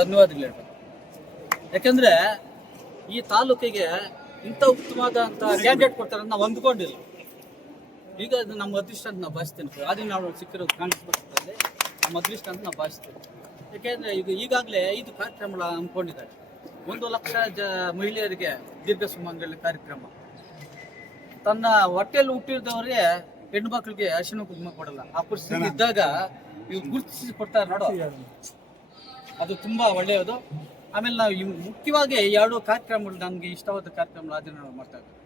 ಧನ್ಯವಾದಗಳು ಹೇಳ್ಬೇಕು. ಯಾಕಂದ್ರೆ ಈ ತಾಲೂಕಿಗೆ ಇಂಥ ಉತ್ತಮವಾದ ಅಂತ ಕ್ಯಾಂಡಿಡೇಟ್ ಕೊಡ್ತಾರೆ ನಾವು ಹೊಂದ್ಕೊಂಡಿಲ್ಲ ಈಗ ಅದು ನಮ್ಮ ಅದೃಷ್ಟ ಅಂತ ನಾವು ಭಾವಿಸ್ತೀನಿ. ಅದೇ ನಾವು ಸಿಕ್ಕಿರೋ ಕಾಂಗ್ರೆಸ್ ಪಕ್ಷದಲ್ಲಿ ನಮ್ಮ ಅದೃಷ್ಟ ಅಂತ ನಾವು ಭಾವಿಸ್ತೀವಿ. ಯಾಕೆಂದರೆ ಈಗ ಈಗಾಗಲೇ ಐದು ಕಾರ್ಯಕ್ರಮಗಳ ಅಂದ್ಕೊಂಡಿದ್ದಾರೆ ಒಂದು ಲಕ್ಷ ಜ ಮಹಿಳೆಯರಿಗೆ ದೀರ್ಘ ಸುಮಂಗಲಿ ಕಾರ್ಯಕ್ರಮ. ತನ್ನ ಹೊಟ್ಟೆಯಲ್ಲಿ ಹುಟ್ಟಿದವರಿಗೆ ಹೆಣ್ಣು ಮಕ್ಕಳಿಗೆ ಅರಿಶಿನ ಕುಂಕುಮ ಕೊಡಲ್ಲ. ಆ ಪರಿಸ್ಥಿತಿ ಇದ್ದಾಗ ಇವ್ರು ಗುರುತಿಸಿ ಕೊಡ್ತಾರೆ ನೋಡು. ಅದು ತುಂಬಾ ಒಳ್ಳೆಯದು. ಆಮೇಲೆ ನಾವು ಇವ್ ಮುಖ್ಯವಾಗಿ ಎರಡು ಕಾರ್ಯಕ್ರಮಗಳು ನನಗೆ ಇಷ್ಟವಾದ ಕಾರ್ಯಕ್ರಮಗಳು ಅದನ್ನ ನಾವು ಮಾಡ್ತಾ ಇದ್ದೀವಿ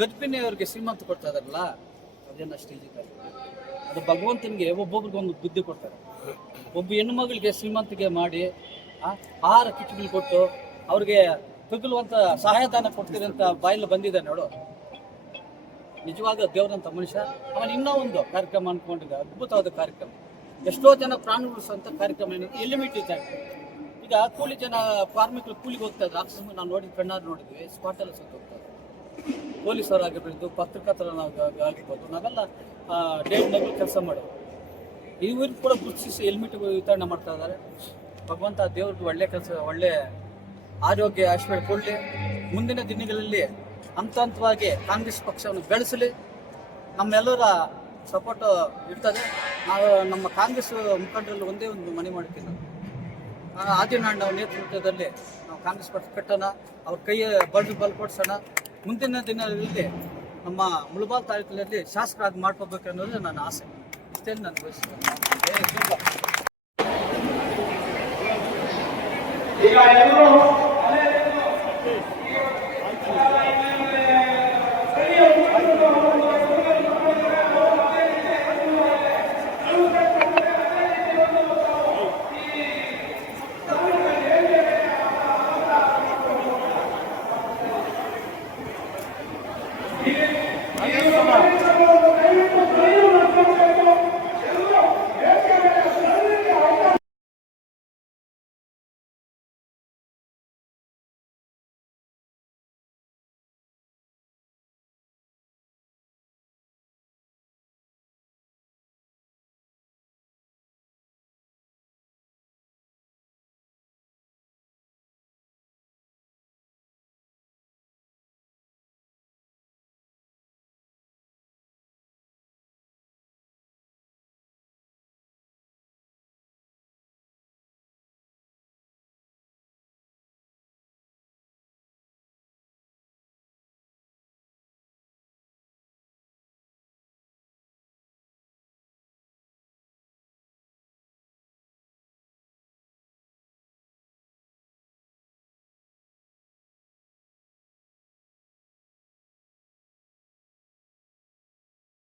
ಗರ್ಭಿಣಿಯವರಿಗೆ ಶ್ರೀಮಂತ ಕೊಡ್ತಾ ಇದಾರಲ್ಲ ಅದೇನು ಅಷ್ಟು ಅದು ಭಗವಂತನಿಗೆ ಒಬ್ಬೊಬ್ರಿಗೆ ಒಂದು ಬುದ್ಧಿ ಕೊಡ್ತಾರೆ. ಒಬ್ಬ ಹೆಣ್ಣು ಮಗಳಿಗೆ ಶ್ರೀಮಂತಿಗೆ ಮಾಡಿ ಆಹಾರ ಕಿಟ್ಗಳು ಕೊಟ್ಟು ಅವ್ರಿಗೆ ತಗುಲುವಂತ ಸಹಾಯಧನ ಕೊಡ್ತೀರಿ ಅಂತ ಬಾಯಲ್ಲಿ ಬಂದಿದೆ ನೋಡು. ನಿಜವಾಗ ದೇವರಂತ ಮನುಷ್ಯ, ಅವನು ಇನ್ನೂ ಒಂದು ಕಾರ್ಯಕ್ರಮ ಅನ್ಕೊಂಡಿದ್ದ ಅದ್ಭುತವಾದ ಕಾರ್ಯಕ್ರಮ. ಎಷ್ಟೋ ಜನ ಪ್ರಾಣ ಉಳಿಸುವಂತ ಕಾರ್ಯಕ್ರಮ ಏನು ಎಲ್ಲಿ ಮೀಟಿದೆ ಈಗ ಕೂಲಿ ಜನ, ಕಾರ್ಮಿಕರು ಕೂಲಿಗೆ ಹೋಗ್ತಾ ಇದ್ದಾರೆ. ನಾವು ನೋಡಿದ್ವಿ ಕಣ್ಣಾರು ನೋಡಿದ್ವಿ. ಸ್ಪಾಟಲ್ಲಿ ಸತ್ತು ಹೋಗ್ತಾರೆ ಪೊಲೀಸರು ಆಗಿರ್ಬೋದು ನಾವು ಆಗಿರ್ಬೋದು. ನಾವೆಲ್ಲ ಡೇ ನಗಲು ಕೆಲಸ ಮಾಡೋದು. ಇವ್ರು ಕೂಡ ಗುರುತಿಸಿ ಹೆಲ್ಮೆಟ್ ವಿತರಣೆ ಮಾಡ್ತಾ ಇದ್ದಾರೆ. ಭಗವಂತ ದೇವ್ರಿಗೆ ಒಳ್ಳೆ ಕೆಲಸ, ಒಳ್ಳೆ ಆರೋಗ್ಯ ಆಶೀರ್ವಾದ ಕೊಡಲಿ. ಮುಂದಿನ ದಿನಗಳಲ್ಲಿ ಹಂತ ಹಂತವಾಗಿ ಕಾಂಗ್ರೆಸ್ ಪಕ್ಷವನ್ನು ಬೆಳೆಸಲಿ. ನಮ್ಮೆಲ್ಲರ ಸಪೋರ್ಟ್ ಇರ್ತದೆ. ನಾವು ನಮ್ಮ ಕಾಂಗ್ರೆಸ್ ಮುಖಂಡರಲ್ಲಿ ಒಂದೇ ಒಂದು ಮನೆ ಮಾಡ್ತೀನಿ. ನಾನು ಆ, ಆದಿನಾಳ್ ಅವ್ರ ನೇತೃತ್ವದಲ್ಲಿ ನಾವು ಕಾಂಗ್ರೆಸ್ ಪಕ್ಷ ಕಟ್ಟೋಣ ಅವ್ರ ಕೈಯ ಬಲ್ ಕೊಡ್ಸೋಣ. ಮುಂದಿನ ದಿನಗಳಲ್ಲಿ ನಮ್ಮ ಮುಳಬಾಲ್ ತಾಲೂಕಿನಲ್ಲಿ ಶಾಸಕರಾಗಿ ಮಾಡ್ಕೋಬೇಕು ಅನ್ನೋದು ನನ್ನ ಆಸೆ. ಇಷ್ಟೇ ನಾನು ಬಯಸ್ತೇನೆ Yeah.